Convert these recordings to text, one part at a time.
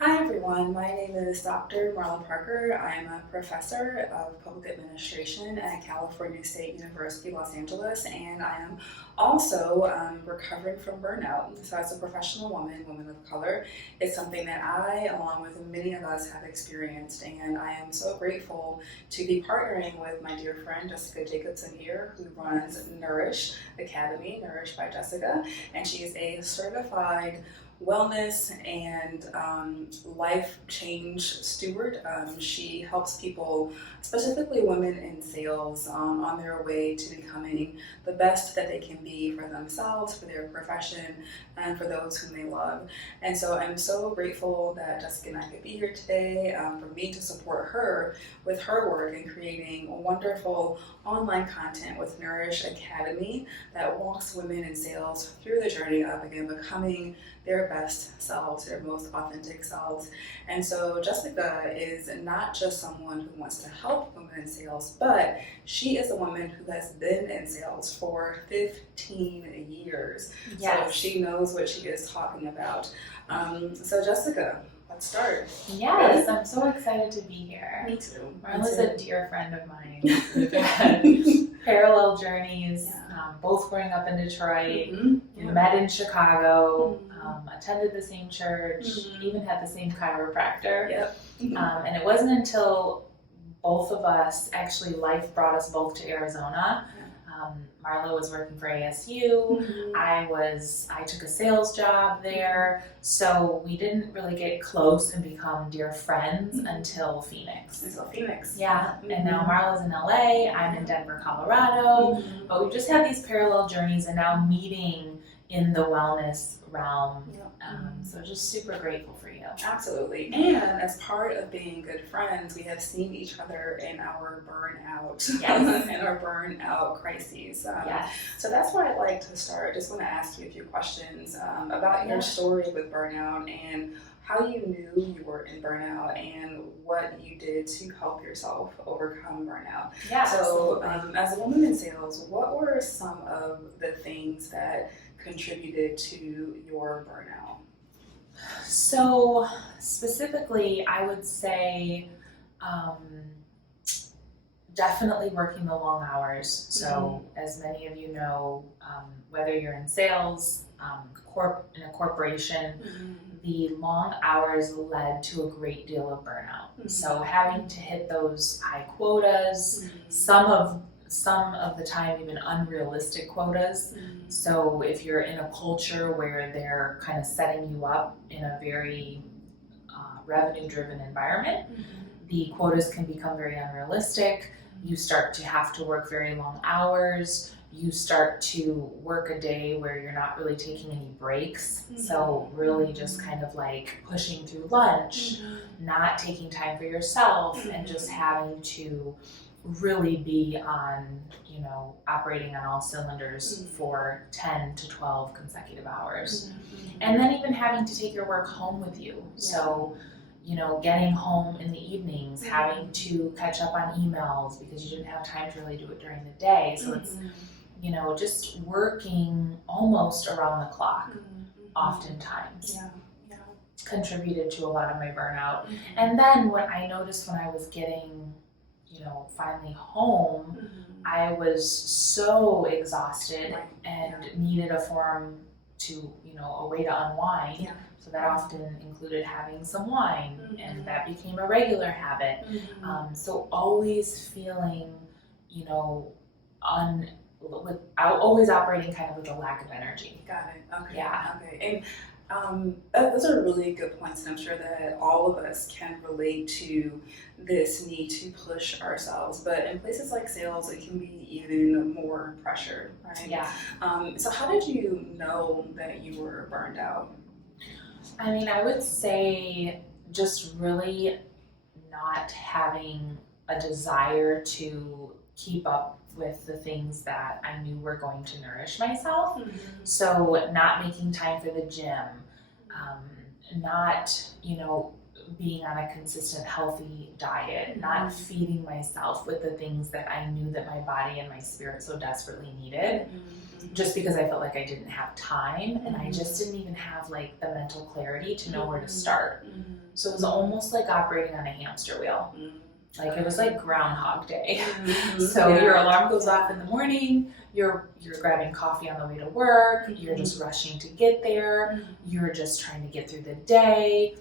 Hi everyone, my name is Dr. Marla Parker. I am a professor of public administration at California State University, Los Angeles, and I am also recovering from burnout. So as a professional woman of color, it's something that I, along with many of us, have experienced, and I am so grateful to be partnering with my dear friend Jessica Jacobson here, who runs Nourish Academy, Nourish by Jessica, and she is a certified wellness and life change steward. She helps people, specifically women in sales, on their way to becoming the best that they can be for themselves, for their profession, and for those whom they love. And so I'm so grateful that Jessica and I could be here today, for me to support her with her work in creating wonderful online content with Nourish Academy that walks women in sales through the journey of, again, becoming their best selves, their most authentic selves. And so Jessica is not just someone who wants to help women in sales, but she is a woman who has been in sales for 15 years. Yes. So she knows what she is talking about. So Jessica, let's start. Yes, I'm so excited to be here. Me too. Marla's a dear friend of mine. We've had parallel journeys, both growing up in Detroit. We met in Chicago, attended the same church, even had the same chiropractor. Yep. And it wasn't until both of us, actually life brought us both to Arizona. Marla was working for ASU. I took a sales job there. So we didn't really get close and become dear friends until Phoenix. Yeah. And now Marla's in LA, I'm in Denver, Colorado. But we've just had these parallel journeys and now meeting in the wellness realm. So just super grateful for you. Absolutely. And as part of being good friends, we have seen each other in our burnout, in our burnout crises. So that's where I'd like to start. I just want to ask you a few questions about your story with burnout and how you knew you were in burnout and what you did to help yourself overcome burnout. So as a woman in sales, what were some of the things that contributed to your burnout? So specifically, I would say definitely working the long hours. So as many of you know, whether you're in sales, in a corporation, the long hours led to a great deal of burnout. So having to hit those high quotas, some of the time even unrealistic quotas. So if you're in a culture where they're kind of setting you up in a very revenue-driven environment, the quotas can become very unrealistic. You start to have to work very long hours. You start to work a day where you're not really taking any breaks. So really just kind of like pushing through lunch, not taking time for yourself, and just having to really be on, operating on all cylinders for 10 to 12 consecutive hours. And then even having to take your work home with you. So, getting home in the evenings, having to catch up on emails because you didn't have time to really do it during the day. So it's, just working almost around the clock oftentimes. Contributed to a lot of my burnout. And then what I noticed when I was getting finally home, I was so exhausted and needed a form to, a way to unwind. So that often included having some wine, and that became a regular habit. So always feeling, always operating kind of with a lack of energy. Got it. Okay. Okay. And those are really good points, and I'm sure that all of us can relate to this need to push ourselves. But in places like sales, it can be even more pressure, right? So how did you know that you were burned out? I mean, I would say just really not having a desire to keep up with the things that I knew were going to nourish myself. So not making time for the gym, not, being on a consistent healthy diet, not feeding myself with the things that I knew that my body and my spirit so desperately needed. just because I felt like I didn't have time, and I just didn't even have like the mental clarity to know where to start. So it was almost like operating on a hamster wheel. Like it was like Groundhog Day. So your alarm goes off in the morning, you're grabbing coffee on the way to work, you're just rushing to get there, you're just trying to get through the day.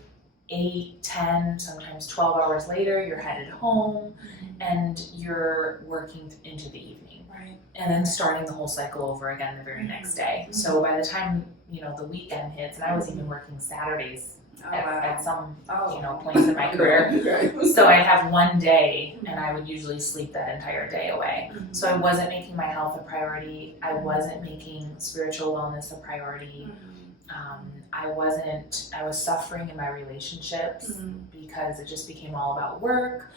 8, 10, sometimes 12 hours later, you're headed home, and you're working into the evening. Right. And then starting the whole cycle over again the very next day. So by the time, the weekend hits, and I was even working Saturdays at some, points in my career. So I'd have one day, and I would usually sleep that entire day away. So I wasn't making my health a priority. I wasn't making spiritual wellness a priority. I was suffering in my relationships because it just became all about work.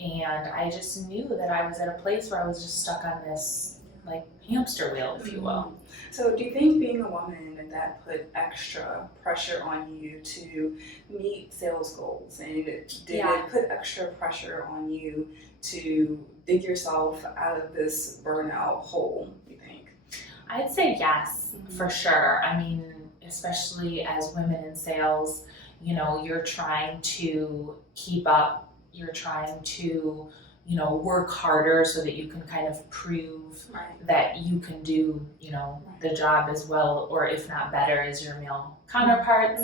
And I just knew that I was at a place where I was just stuck on this like hamster wheel, if you will. So do you think being a woman that put extra pressure on you to meet sales goals, and did it put extra pressure on you to dig yourself out of this burnout hole, you think? I'd say yes, for sure. I mean, especially as women in sales, you're trying to keep up, you're trying to, work harder so that you can kind of prove that you can do, the job as well, or if not better, as your male counterparts.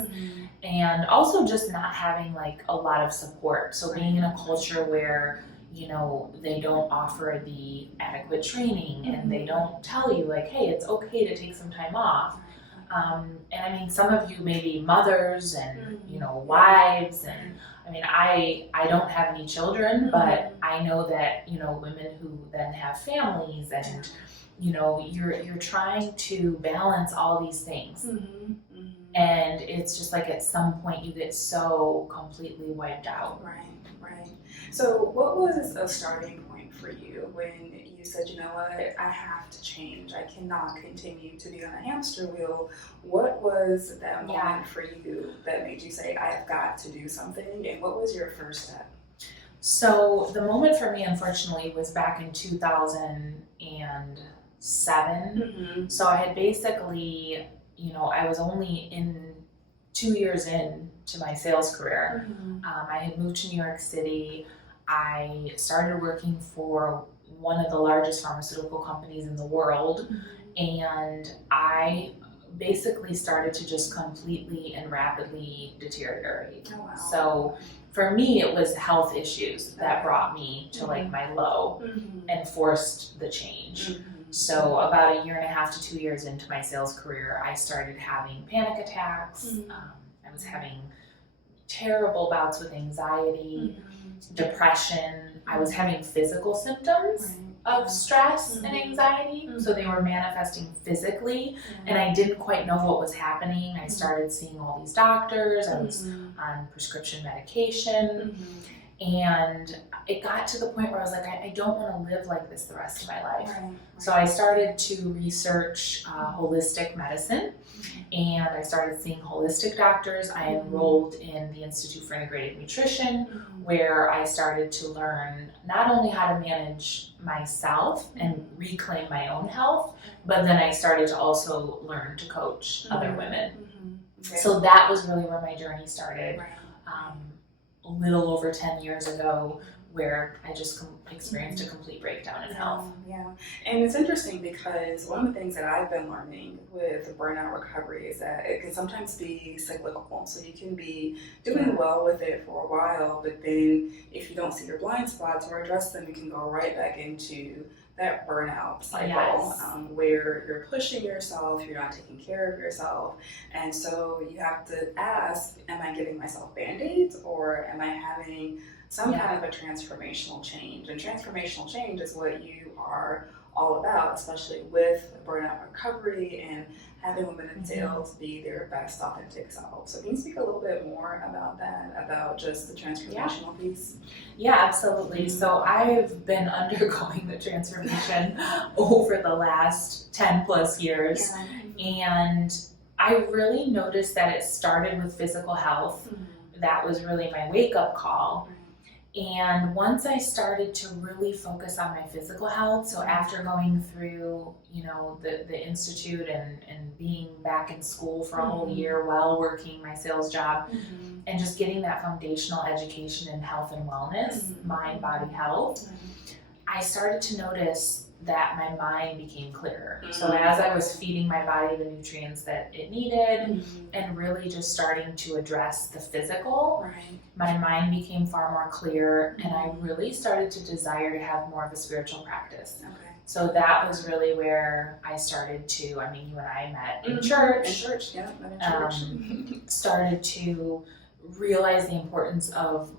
And also just not having like a lot of support. So being in a culture where, they don't offer the adequate training, and they don't tell you like, hey, it's okay to take some time off. And I mean, some of you may be mothers and, wives, and I mean, I don't have any children, but I know that, women who then have families, and, you're trying to balance all these things. And it's just like at some point you get so completely wiped out. Right. So what was a starting point for you when you said, you know what, I have to change. I cannot continue to be on a hamster wheel. What was that moment for you that made you say, I've got to do something? And what was your first step? So the moment for me, unfortunately, was back in 2007. So I had basically, I was only 2 years in to my sales career. I had moved to New York City. I started working for one of the largest pharmaceutical companies in the world, and I basically started to just completely and rapidly deteriorate. Oh, wow. So for me, it was health issues that brought me to like my low and forced the change. So about 1.5 to 2 years into my sales career, I started having panic attacks. I was having terrible bouts with anxiety, depression. I was having physical symptoms of stress and anxiety. So they were manifesting physically, and I didn't quite know what was happening. I started seeing all these doctors. I was on prescription medication. And it got to the point where I was like, I don't want to live like this the rest of my life. So I started to research holistic medicine, and I started seeing holistic doctors. I enrolled in the Institute for Integrative Nutrition, where I started to learn not only how to manage myself and reclaim my own health, but then I started to also learn to coach other women. So that was really where my journey started. A little over 10 years ago, where I just experienced a complete breakdown in health. And it's interesting because one of the things that I've been learning with burnout recovery is that it can sometimes be cyclical. So you can be doing well with it for a while, but then if you don't see your blind spots or address them, you can go right back into that burnout cycle where you're pushing yourself, you're not taking care of yourself. And so you have to ask, am I giving myself Band-Aids, or am I having some kind of a transformational change? And transformational change is what you are all about, especially with burnout recovery and having women in sales be their best authentic selves. So can you speak a little bit more about that, about just the transformational piece? Yeah, absolutely. So I've been undergoing the transformation over the last 10 plus years. And I really noticed that it started with physical health. That was really my wake-up call. And once I started to really focus on my physical health, so after going through, the institute and being back in school for a whole year while working my sales job, and just getting that foundational education in health and wellness, mind, body health, I started to notice that my mind became clearer. So as I was feeding my body the nutrients that it needed and really just starting to address the physical, my mind became far more clear, and I really started to desire to have more of a spiritual practice. So that was really where I started to, you and I met in church. Started to realize the importance of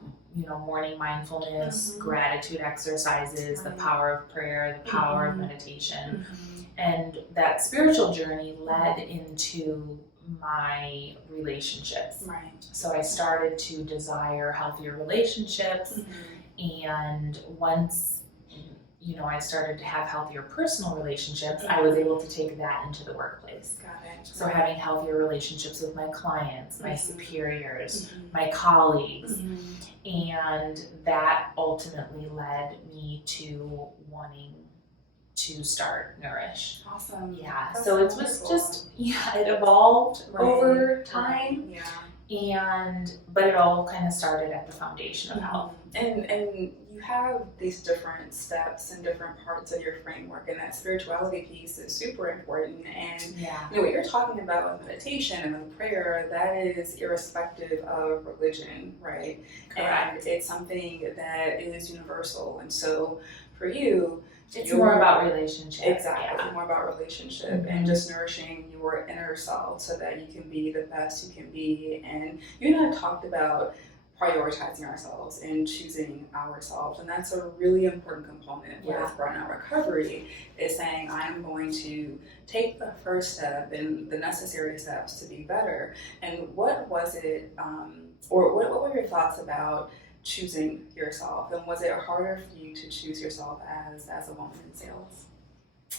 morning mindfulness, gratitude exercises, the power of prayer, the power of meditation. And that spiritual journey led into my relationships. So I started to desire healthier relationships, and once I started to have healthier personal relationships, I was able to take that into the workplace. So having healthier relationships with my clients, my superiors, my colleagues, and that ultimately led me to wanting to start Nourish. Awesome. Yeah. That's so it was wonderful. just, it evolved over time. But it all kind of started at the foundation of health. And you have these different steps and different parts of your framework, and that spirituality piece is super important. And what you're talking about with meditation and with prayer, that is irrespective of religion, right? Correct. And it's something that is universal. And so for you, it's more about relationship. Exactly, more about relationship and just nourishing your inner self so that you can be the best you can be. And you and I have talked about prioritizing ourselves and choosing ourselves, and that's a really important component with burnout recovery, is saying I'm going to take the first step and the necessary steps to be better. And what was it, or what were your thoughts about choosing yourself, and was it harder for you to choose yourself as a woman in sales?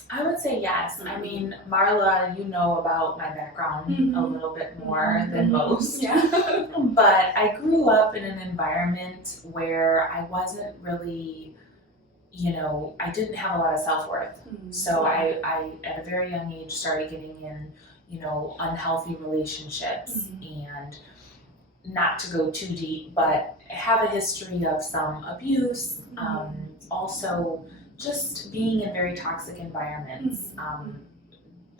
I would say yes. Marla, you know about my background a little bit more than most. But I grew up in an environment where I wasn't really, I didn't have a lot of self-worth. So I, at a very young age, started getting in, unhealthy relationships, and not to go too deep, but have a history of some abuse, also just being in very toxic environments,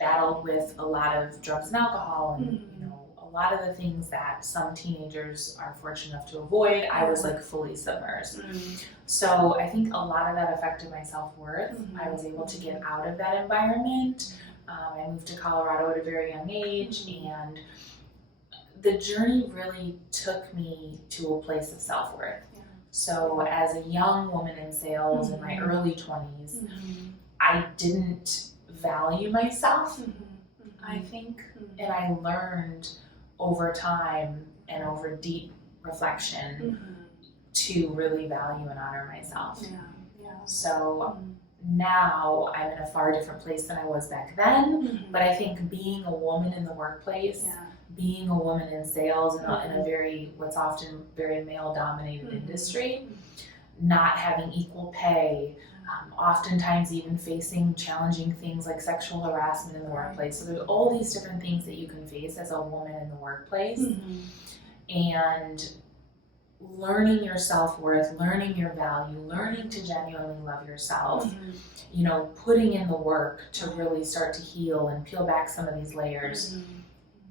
battled with a lot of drugs and alcohol, and a lot of the things that some teenagers are fortunate enough to avoid. I was fully submersed. So I think a lot of that affected my self-worth. I was able to get out of that environment. I moved to Colorado at a very young age, and the journey really took me to a place of self-worth. So as a young woman in sales in my early 20s, I didn't value myself, I think, and I learned over time and over deep reflection to really value and honor myself. So now I'm in a far different place than I was back then, but I think being a woman in the workplace, being a woman in sales in a very, what's often very male-dominated industry, not having equal pay, oftentimes even facing challenging things like sexual harassment in the workplace. So there's all these different things that you can face as a woman in the workplace. And learning your self-worth, learning your value, learning to genuinely love yourself, putting in the work to really start to heal and peel back some of these layers,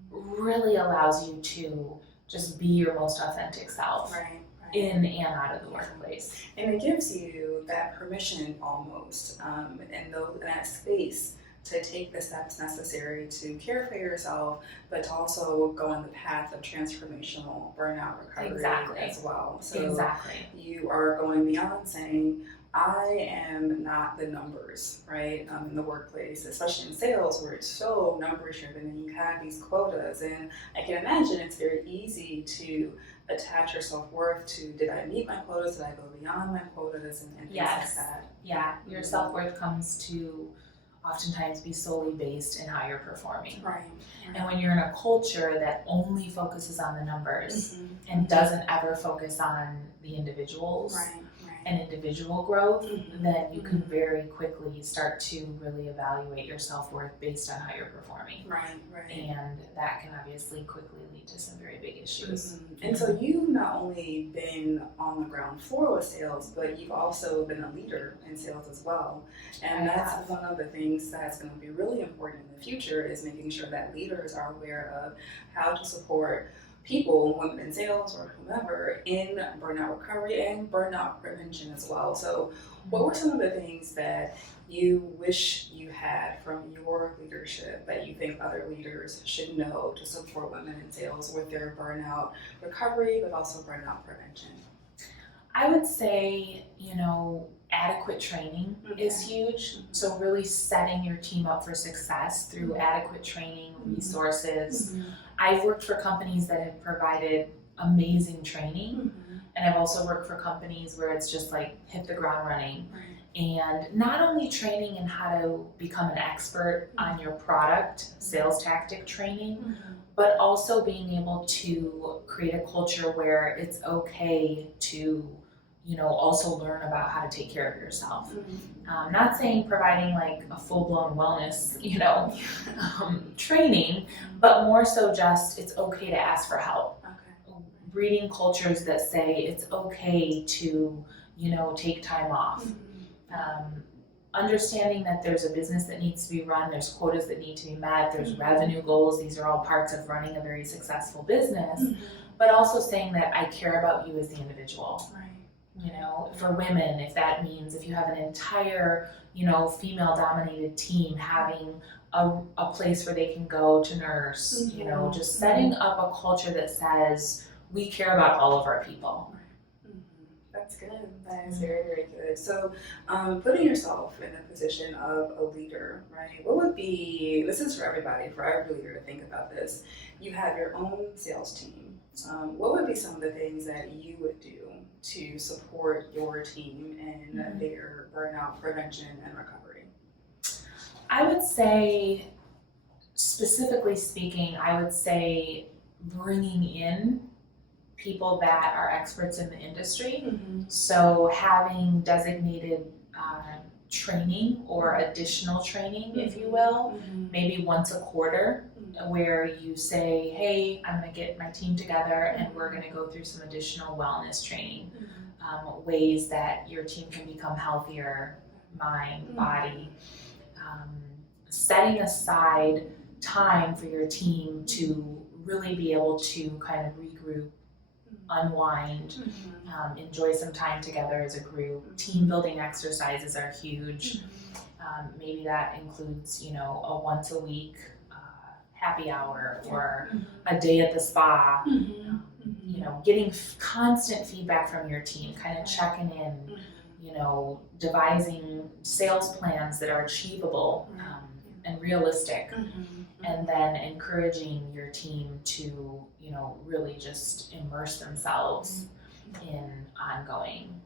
really allows you to just be your most authentic self in and out of the workplace. And it gives you that permission almost, and that space to take the steps necessary to care for yourself, but to also go on the path of transformational burnout recovery as well. So you are going beyond saying, I am not the numbers, right, in the workplace, especially in sales where it's so numbers driven and you have these quotas. And I can imagine it's very easy to attach your self-worth to, did I meet my quotas, did I go beyond my quotas, and things like that. Your self-worth comes to oftentimes be solely based in how you're performing. Right. And when you're in a culture that only focuses on the numbers and doesn't ever focus on the individuals and individual growth, then you can very quickly start to really evaluate your self-worth based on how you're performing. Right. And that can obviously quickly lead to some very big issues. And so you've not only been on the ground floor with sales, but you've also been a leader in sales as well. And that's one of the things that's going to be really important in the future, is making sure that leaders are aware of how to support people, women in sales or whomever, in burnout recovery and burnout prevention as well. So what were some of the things that you wish you had from your leadership that you think other leaders should know to support women in sales with their burnout recovery, but also burnout prevention? I would say, adequate training is huge. So really setting your team up for success through adequate training, resources. I've worked for companies that have provided amazing training, and I've also worked for companies where it's just like hit the ground running. And not only training in how to become an expert on your product, sales tactic training, but also being able to create a culture where it's okay to also learn about how to take care of yourself. Not saying providing like a full-blown wellness, training, but more so just it's okay to ask for help. Breeding cultures that say it's okay to, take time off. Understanding that there's a business that needs to be run, there's quotas that need to be met, there's revenue goals. These are all parts of running a very successful business, but also saying that I care about you as the individual. For women, if that means if you have an entire, female-dominated team, having a place where they can go to nurse, just setting up a culture that says we care about all of our people. That's good. That is very, very good. So, putting yourself in a position of a leader, right? What would be, this is for everybody, for every leader to think about this. You have your own sales team. What would be some of the things that you would do to support your team in their burnout prevention and recovery? I would say, specifically speaking, I would say bringing in people that are experts in the industry. So having designated training or additional training, if you will, maybe once a quarter, where you say, hey, I'm going to get my team together and we're going to go through some additional wellness training, ways that your team can become healthier, mind, body, setting aside time for your team to really be able to kind of regroup, unwind, enjoy some time together as a group. Team building exercises are huge. Maybe that includes, a once a week happy hour or a day at the spa. Getting constant feedback from your team, kind of checking in, devising sales plans that are achievable and realistic. And then encouraging your team to, really just immerse themselves in ongoing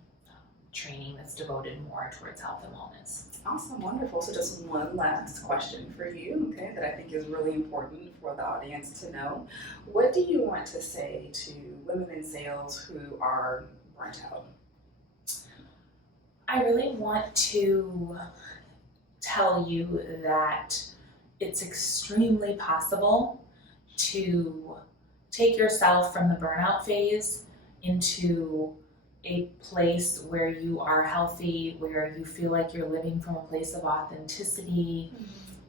training that's devoted more towards health and wellness. Awesome, wonderful. So just one last question for you, okay, that I think is really important for the audience to know. What do you want to say to women in sales who are burnt out? I really want to tell you that it's extremely possible to take yourself from the burnout phase into a place where you are healthy, where you feel like you're living from a place of authenticity,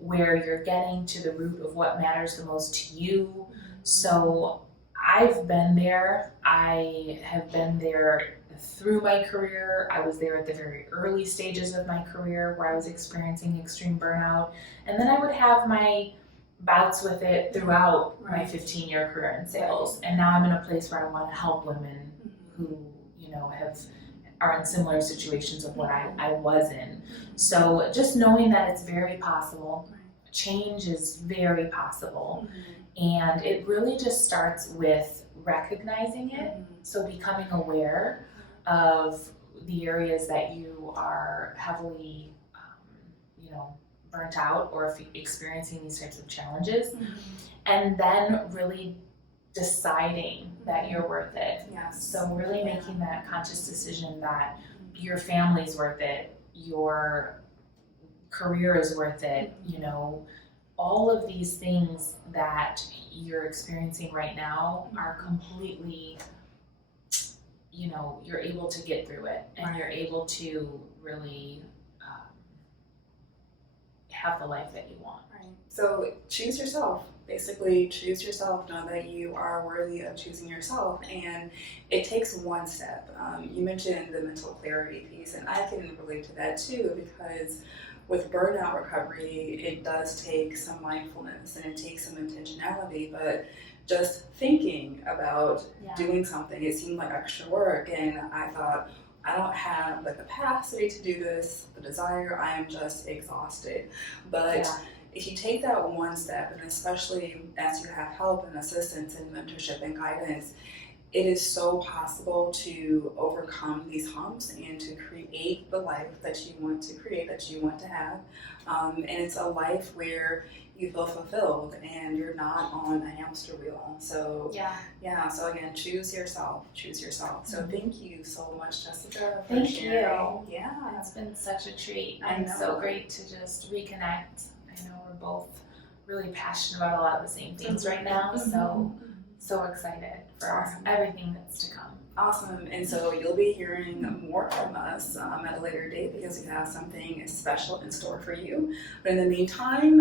where you're getting to the root of what matters the most to you. So I've been there. I have been there through my career. I was there at the very early stages of my career where I was experiencing extreme burnout. And then I would have my bouts with it throughout my 15-year career in sales. And now I'm in a place where I want to help women who, are in similar situations of what I was in. So just knowing that it's very possible, change is very possible. And it really just starts with recognizing it. So becoming aware of the areas that you are heavily, burnt out or if you're experiencing these types of challenges, and then really deciding that you're worth it. Yes. So really making that conscious decision that your family's worth it, your career is worth it, you know, all of these things that you're experiencing right now are completely, you know, you're able to get through it, and you're able to really have the life that you want. Right. So choose yourself. Basically, choose yourself. Know that you are worthy of choosing yourself, and it takes one step. You mentioned the mental clarity piece, and I can relate to that too, because with burnout recovery, it does take some mindfulness and it takes some intentionality, but just thinking about doing something, it seemed like extra work, and I thought, I don't have the capacity to do this, the desire, I am just exhausted. But if you take that one step, and especially as you have help and assistance and mentorship and guidance, it is so possible to overcome these humps and to create the life that you want to create, that you want to have. And it's a life where you feel fulfilled and you're not on a hamster wheel. So so again, choose yourself. So thank you so much, Jessica, for sharing. Yeah. It's been such a treat. I know. And so great to just reconnect. I know we're both really passionate about a lot of the same things right now, so excited for everything that's to come. Awesome. And so you'll be hearing more from us at a later date, because we have something special in store for you. But in the meantime,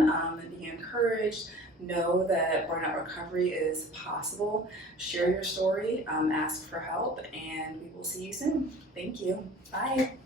be encouraged. Know that burnout recovery is possible. Share your story, ask for help, and we will see you soon. Thank you. Bye.